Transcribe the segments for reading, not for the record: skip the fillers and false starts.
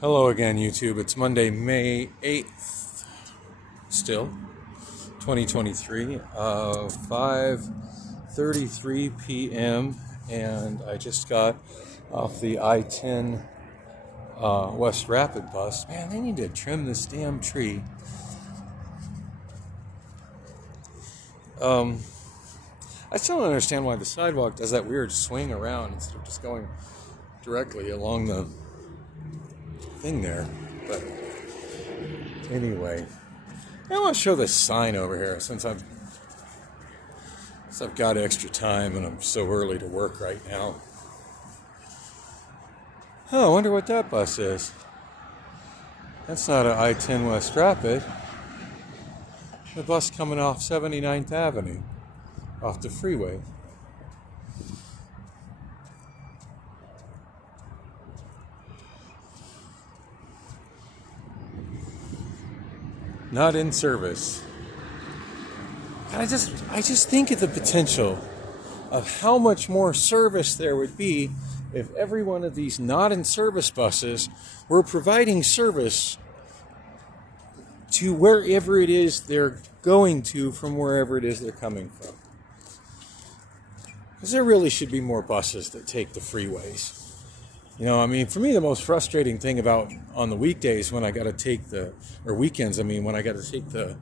Hello again, YouTube. It's Monday, May 8th, still, 2023, 5:33 p.m., and I just got off the I-10 West Rapid bus. Man, they need to trim this damn tree. I still don't understand why the sidewalk does that weird swing around instead of just going directly along the thing there. But anyway, I want to show this sign over here since I've got extra time and I'm so early to work right now. Oh, I wonder what that bus is. That's not an I-10 West Rapid. The bus coming off 79th Avenue, off the freeway. Not in service. I just think of the potential of how much more service there would be if every one of these not in service buses were providing service to wherever it is they're going to from wherever it is they're coming from. Because there really should be more buses that take the freeways. You know, I mean, for me, the most frustrating thing about on the weekdays when I got to take weekends, when I got to take the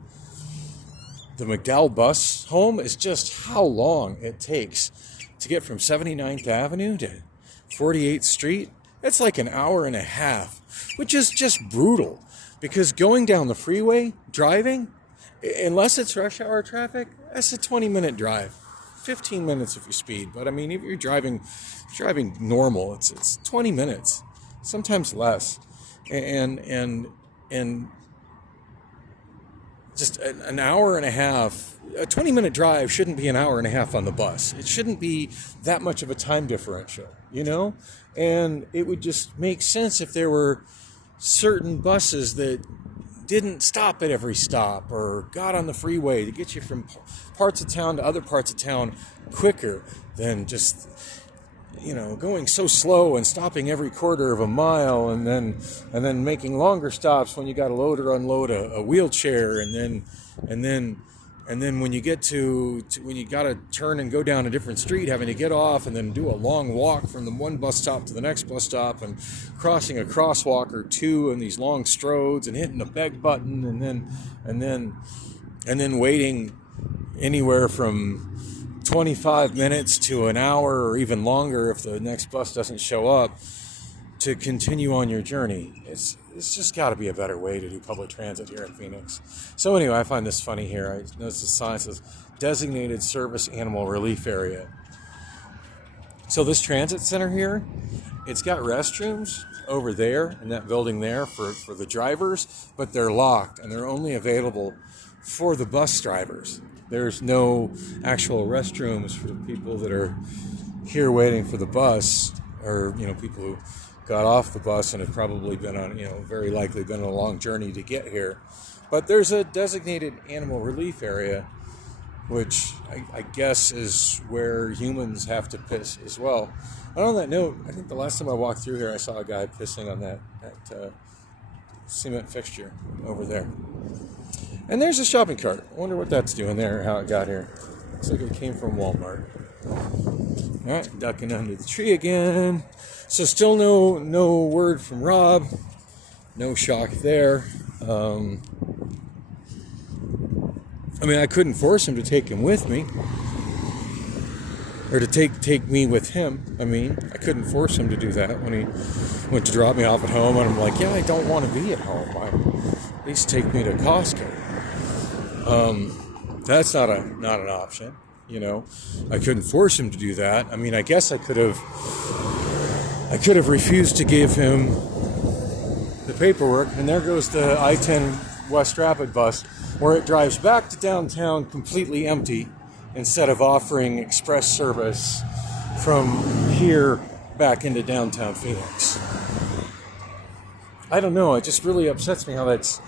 McDowell bus home is just how long it takes to get from 79th Avenue to 48th Street. It's like an hour and a half, which is just brutal because going down the freeway, driving, unless it's rush hour traffic, that's a 20-minute drive. 15 minutes if you speed, but I mean, if you're driving normal, it's 20 minutes, sometimes less, and just an hour and a half. A 20-minute drive shouldn't be an hour and a half on the bus. It shouldn't be that much of a time differential, you know. And it would just make sense if there were certain buses that didn't stop at every stop or got on the freeway to get you from parts of town to other parts of town quicker than just, you know, going so slow and stopping every quarter of a mile and then making longer stops when you got to load or unload a wheelchair and then when you get to when you got to turn and go down a different street, having to get off and then do a long walk from the one bus stop to the next bus stop and crossing a crosswalk or two in these long stroads and hitting the beg button and then waiting anywhere from 25 minutes to an hour or even longer if the next bus doesn't show up to continue on your journey. It's just got to be a better way to do public transit here in Phoenix. So anyway, I find this funny here. I noticed the sign says Designated Service Animal Relief Area. So this transit center here, it's got restrooms over there in that building there for the drivers, but they're locked and they're only available for the bus drivers. There's no actual restrooms for the people that are here waiting for the bus, or, you know, people who got off the bus and have probably been on, very likely been on a long journey to get here. But there's a designated animal relief area, which I guess is where humans have to piss as well. And on that note, I think the last time I walked through here, I saw a guy pissing on that cement fixture over there. And there's a shopping cart. I wonder what that's doing there, how it got here. Looks like it came from Walmart. All right, ducking under the tree again. So still no word from Rob. No shock there. I couldn't force him to take him with me. Or to take me with him. I couldn't force him to do that when he went to drop me off at home. And I'm like, yeah, I don't want to be at home. At least take me to Costco. That's not an option. I couldn't force him to do that. I guess I could have refused to give him the paperwork, and there goes the I-10 West Rapid bus, where it drives back to downtown completely empty instead of offering express service from here back into downtown Phoenix. I don't know, it just really upsets me how it's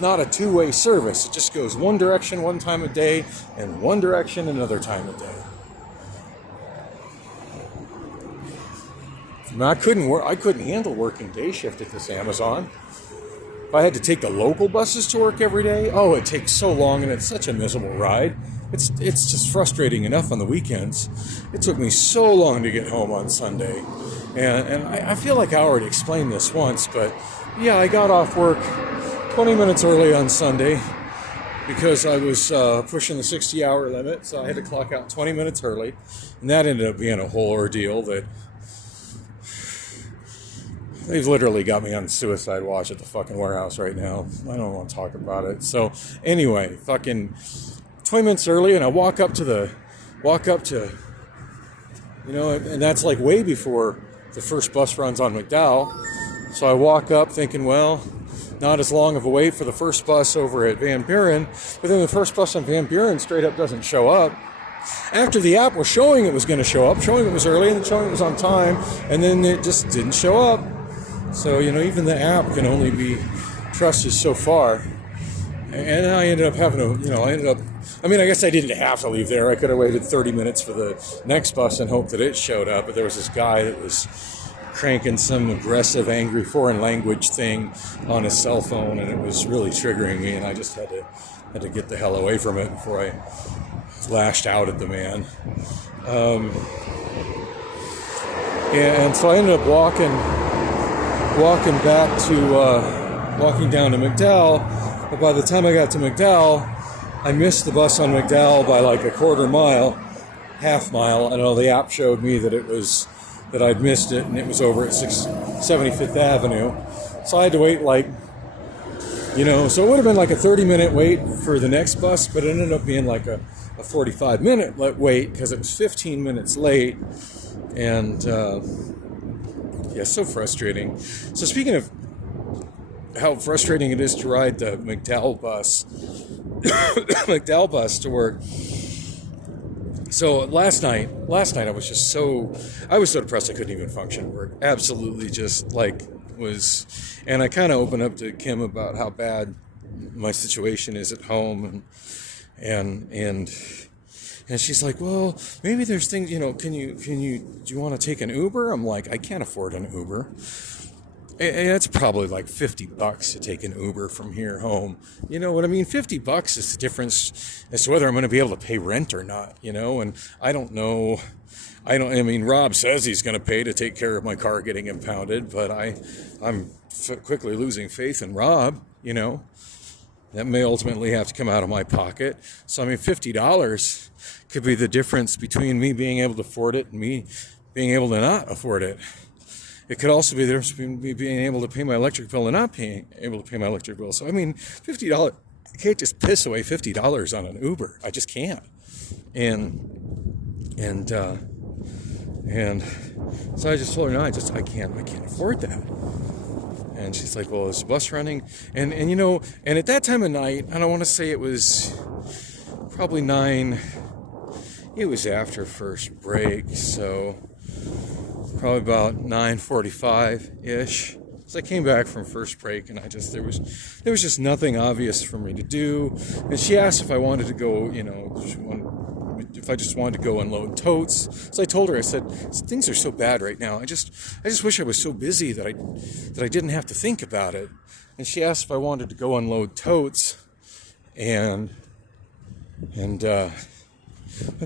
not a two-way service. It just goes one direction one time a day and one direction another time a day. I mean, I couldn't work. I couldn't handle working day shift at this Amazon. If I had to take the local buses to work every day, oh, it takes so long and it's such a miserable ride. It's just frustrating enough on the weekends. It took me so long to get home on Sunday. And I feel like I already explained this once, but yeah, I got off work 20 minutes early on Sunday because I was pushing the 60-hour limit, so I had to clock out 20 minutes early. And that ended up being a whole ordeal that they've literally got me on suicide watch at the fucking warehouse right now. I don't want to talk about it. So anyway, fucking 20 minutes early, and I walk up to, and that's like way before the first bus runs on McDowell. So I walk up thinking, well, not as long of a wait for the first bus over at Van Buren, but then the first bus on Van Buren straight up doesn't show up. After the app was showing it was going to show up, showing it was early, and then showing it was on time, and then it just didn't show up. So, even the app can only be trusted so far. And I ended up having to, I guess I didn't have to leave there. I could have waited 30 minutes for the next bus and hoped that it showed up. But there was this guy that was cranking some aggressive, angry foreign language thing on his cell phone, and it was really triggering me. And I just had to get the hell away from it before I lashed out at the man. And so I ended up walking down to McDowell, but by the time I got to McDowell, I missed the bus on McDowell by like a quarter mile, half mile. I know the app showed me that I'd missed it, and it was over at 75th Avenue. So I had to wait so it would have been like a 30-minute wait for the next bus, but it ended up being like a 45-minute wait because it was 15 minutes late. And so frustrating. So speaking of how frustrating it is to ride the McDowell bus to work. So last night I was so depressed I couldn't even function at work. Absolutely just and I kind of opened up to Kim about how bad my situation is at home, and she's like, well, maybe there's things, do you want to take an Uber? I'm like, I can't afford an Uber. And it's probably like $50 to take an Uber from here home. You know what I mean? $50 is the difference as to whether I'm going to be able to pay rent or not, and I don't know. Rob says he's going to pay to take care of my car getting impounded, but I'm quickly losing faith in Rob, That may ultimately have to come out of my pocket. So, $50 could be the difference between me being able to afford it and me being able to not afford it. It could also be the difference between me being able to pay my electric bill and not being able to pay my electric bill. So, $50, I can't just piss away $50 on an Uber. I just can't. And so I just told her, no, I can't afford that. And she's like, well, is the bus running? And at that time of night, and I want to say it was probably 9, it was after first break, so probably about 9:45-ish. So I came back from first break, and there was just nothing obvious for me to do. And she asked if I wanted to go, if I just wanted to go unload totes. So I told her, I said, things are so bad right now. I just wish I was so busy that I didn't have to think about it. And she asked if I wanted to go unload totes, and I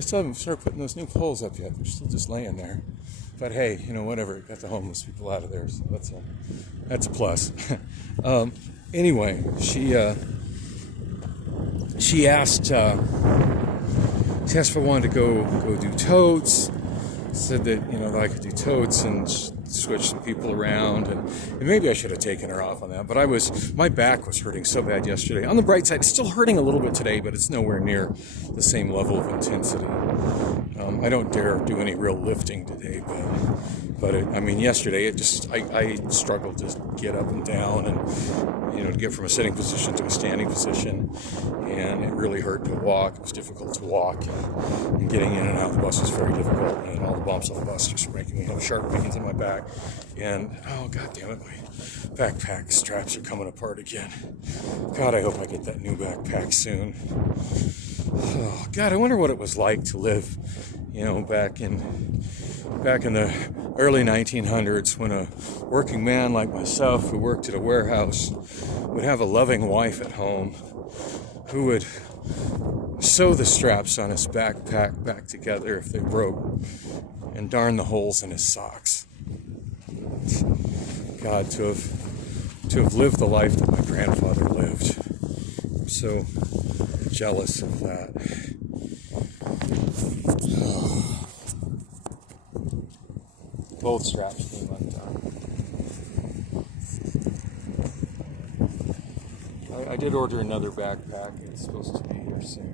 still haven't started putting those new poles up yet. They're still just laying there. But hey, whatever. Got the homeless people out of there, so that's a plus. Anyway, she asked if I wanted to go do totes. Said that that I could do totes and switch some people around, and maybe I should have taken her off on that. But my back was hurting so bad yesterday. On the bright side, it's still hurting a little bit today, but it's nowhere near the same level of intensity. I don't dare do any real lifting today, but yesterday I struggled to get up and down, and to get from a sitting position to a standing position, and it really hurt to walk. It was difficult to walk, and getting in and out of the bus was very difficult, and all the bumps on the bus just making me have sharp pains in my back. And oh god damn it, my backpack straps are coming apart again. God, I hope I get that new backpack soon. Oh god, I wonder what it was like to live back in the early 1900s, when a working man like myself who worked at a warehouse would have a loving wife at home who would sew the straps on his backpack back together if they broke and darn the holes in his socks. God, to have lived the life that my grandfather lived. I'm so jealous of that. Both straps being undone. I did order another backpack. It's supposed to be here soon.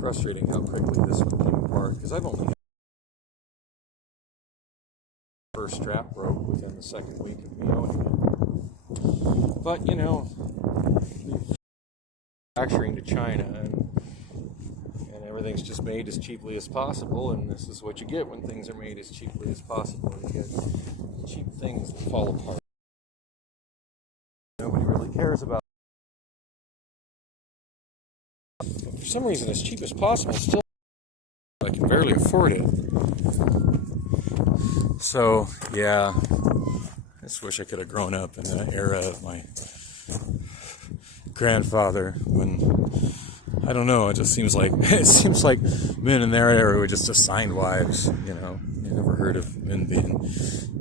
Frustrating how quickly this one came apart, because I've only had the first strap broke within the second week of me owning it. But manufacturing to China, and everything's just made as cheaply as possible, and this is what you get when things are made as cheaply as possible. You get cheap things that fall apart. Nobody really cares about. For some reason, as cheap as possible, still I can barely afford it. So yeah, I just wish I could have grown up in the era of my grandfather, when I don't know, it just seems like men in their era were just assigned wives. You never heard of men being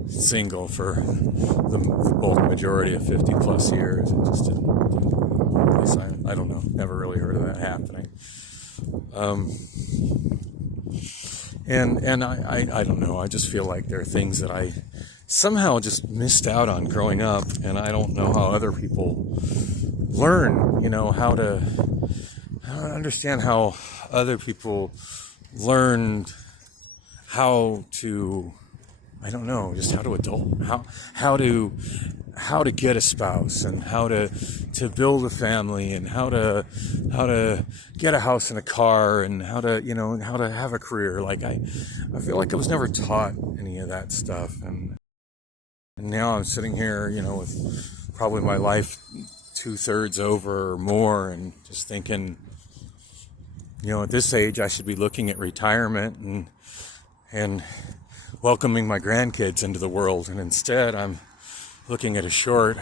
single for the bulk majority of 50 plus years. It just didn't I don't know, never really heard of that happening. And I don't know, I just feel like there are things that I somehow just missed out on growing up, and I don't know how other people learn, how to understand how other people learned how to, I don't know, just how to adult, how to get a spouse, and how to build a family, and how to get a house and a car, and how to have a career. Like I feel like I was never taught any of that stuff, and now I'm sitting here, with probably my life 2/3 over or more, and just thinking, at this age I should be looking at retirement and welcoming my grandkids into the world, and instead I'm looking at a short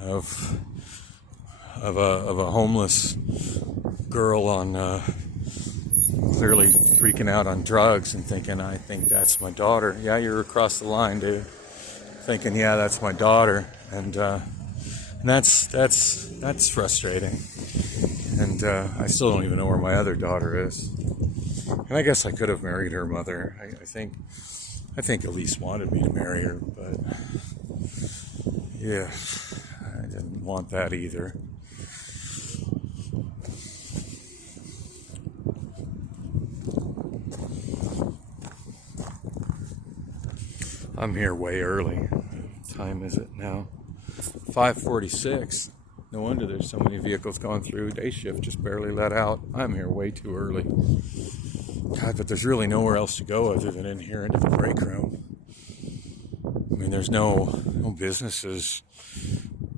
of a homeless girl on clearly freaking out on drugs, and thinking, I think that's my daughter. Yeah, you're across the line, dude. Thinking, yeah, that's my daughter, and that's frustrating. And I still don't even know where my other daughter is. And I guess I could have married her mother. I think Elise wanted me to marry her, but yeah, I didn't want that either. I'm here way early. What time is it now? 5:46. No wonder there's so many vehicles going through. Day shift just barely let out. I'm here way too early. God, but there's really nowhere else to go other than in here into the break room. I mean, there's no businesses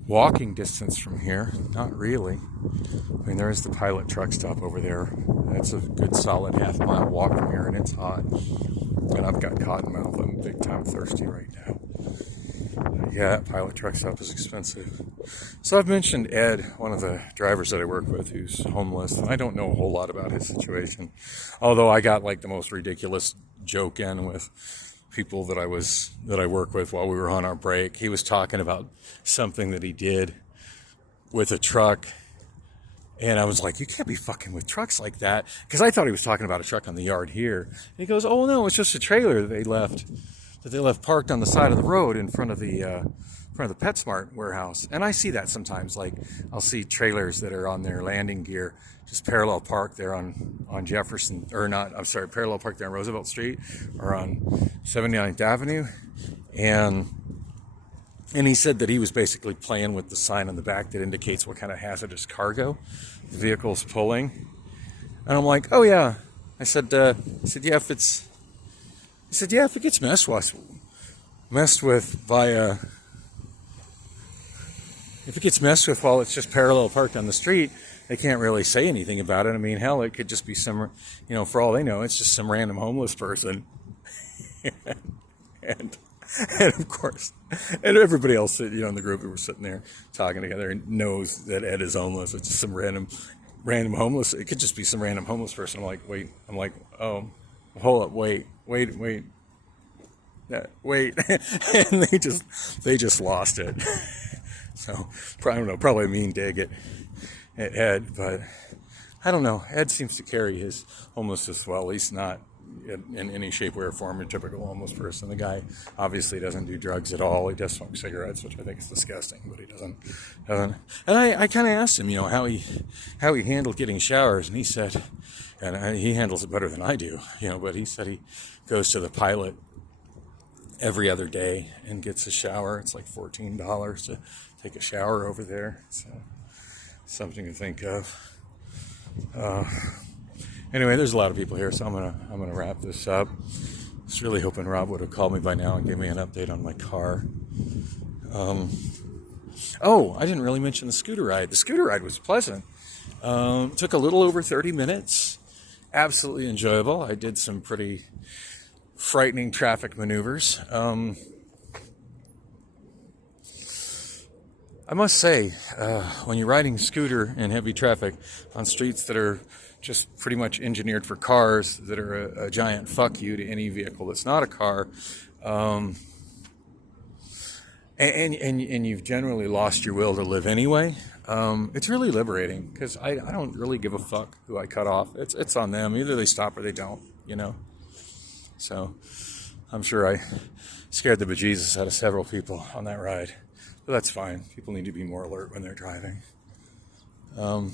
walking distance from here. Not really. I mean, there's the Pilot truck stop over there. That's a good solid half-mile walk from here, and it's hot. And I've got cotton mouth. I'm big time thirsty right now. Yeah, that Pilot truck stop is expensive. So I've mentioned Ed, one of the drivers that I work with, who's homeless, and I don't know a whole lot about his situation. Although I got like the most ridiculous joke in with people that I work with while we were on our break. He was talking about something that he did with a truck, and I was like, you can't be fucking with trucks like that, because I thought he was talking about a truck on the yard here. And he goes, oh no, it's just a trailer that they left parked on the side of the road in front of the PetSmart warehouse. And I see that sometimes. Like, I'll see trailers that are on their landing gear just parallel parked there on Jefferson, or not, I'm sorry, parallel parked there on Roosevelt Street or on 79th Avenue. And he said that he was basically playing with the sign on the back that indicates what kind of hazardous cargo the vehicle's pulling. And I'm like, oh yeah. I said, yeah, if it gets messed with via if it gets messed with while it's just parallel parked on the street, they can't really say anything about it. I mean, hell, it could just be some, for all they know, it's just some random homeless person. and and of course, and everybody else, in the group who were sitting there talking together knows that Ed is homeless. It's just some random homeless. It could just be some random homeless person. I'm like, oh, hold up, wait. Yeah, wait. And they just lost it. So, I don't know, probably a mean dig at Ed, but I don't know. Ed seems to carry his homelessness well. He's not in any shape, way, or form a typical homeless person. The guy obviously doesn't do drugs at all. He does smoke cigarettes, which I think is disgusting, but he doesn't. And I kind of asked him, how he handled getting showers, and he said, and he handles it better than I do, but he said he goes to the Pilot every other day and gets a shower. It's like $14 to take a shower over there. So something to think of. Anyway, there's a lot of people here, so I'm gonna wrap this up. I was really hoping Rob would have called me by now and give me an update on my car. I didn't really mention the scooter ride. The scooter ride was pleasant. Took a little over 30 minutes. Absolutely enjoyable. I did some pretty frightening traffic maneuvers. I must say, when you're riding a scooter in heavy traffic on streets that are just pretty much engineered for cars, that are a giant fuck you to any vehicle that's not a car, and you've generally lost your will to live anyway, it's really liberating, because I don't really give a fuck who I cut off. It's on them. Either they stop or they don't, So I'm sure I scared the bejesus out of several people on that ride. But that's fine. People need to be more alert when they're driving. So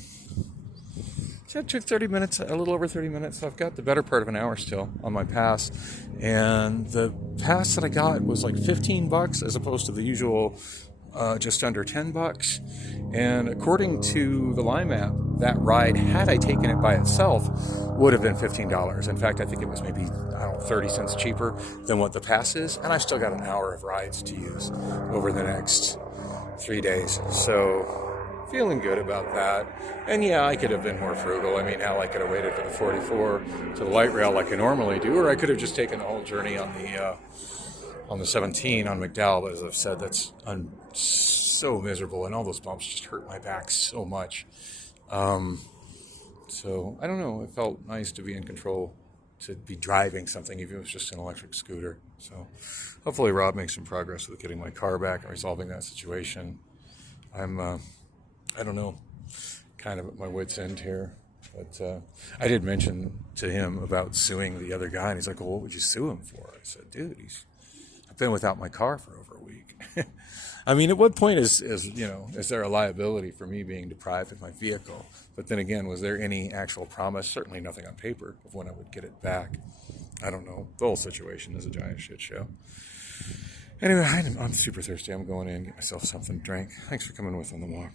it took 30 minutes, a little over 30 minutes. So I've got the better part of an hour still on my pass. And the pass that I got was like $15 as opposed to the usual just under $10. And according to the Lime app, that ride, had I taken it by itself, would have been $15. In fact, I think it was maybe, 30 cents cheaper than what the pass is. And I've still got an hour of rides to use over the next 3 days. So feeling good about that. And yeah, I could have been more frugal. I mean, hell, I could have waited for the 44 to the light rail like I normally do, or I could have just taken the whole journey on the 17 on McDowell. But as I've said, that's so miserable, and all those bumps just hurt my back so much. So I don't know. It felt nice to be in control, to be driving something, even if it was just an electric scooter. So hopefully Rob makes some progress with getting my car back and resolving that situation. I'm, I don't know, kind of at my wit's end here. But I did mention to him about suing the other guy, and he's like, well, what would you sue him for? I said, dude, I've been without my car for over a week. I mean, at what point is there a liability for me being deprived of my vehicle? But then again, was there any actual promise? Certainly nothing on paper of when I would get it back. I don't know. The whole situation is a giant shit show. Anyway, I'm super thirsty. I'm going in and get myself something to drink. Thanks for coming with on the walk.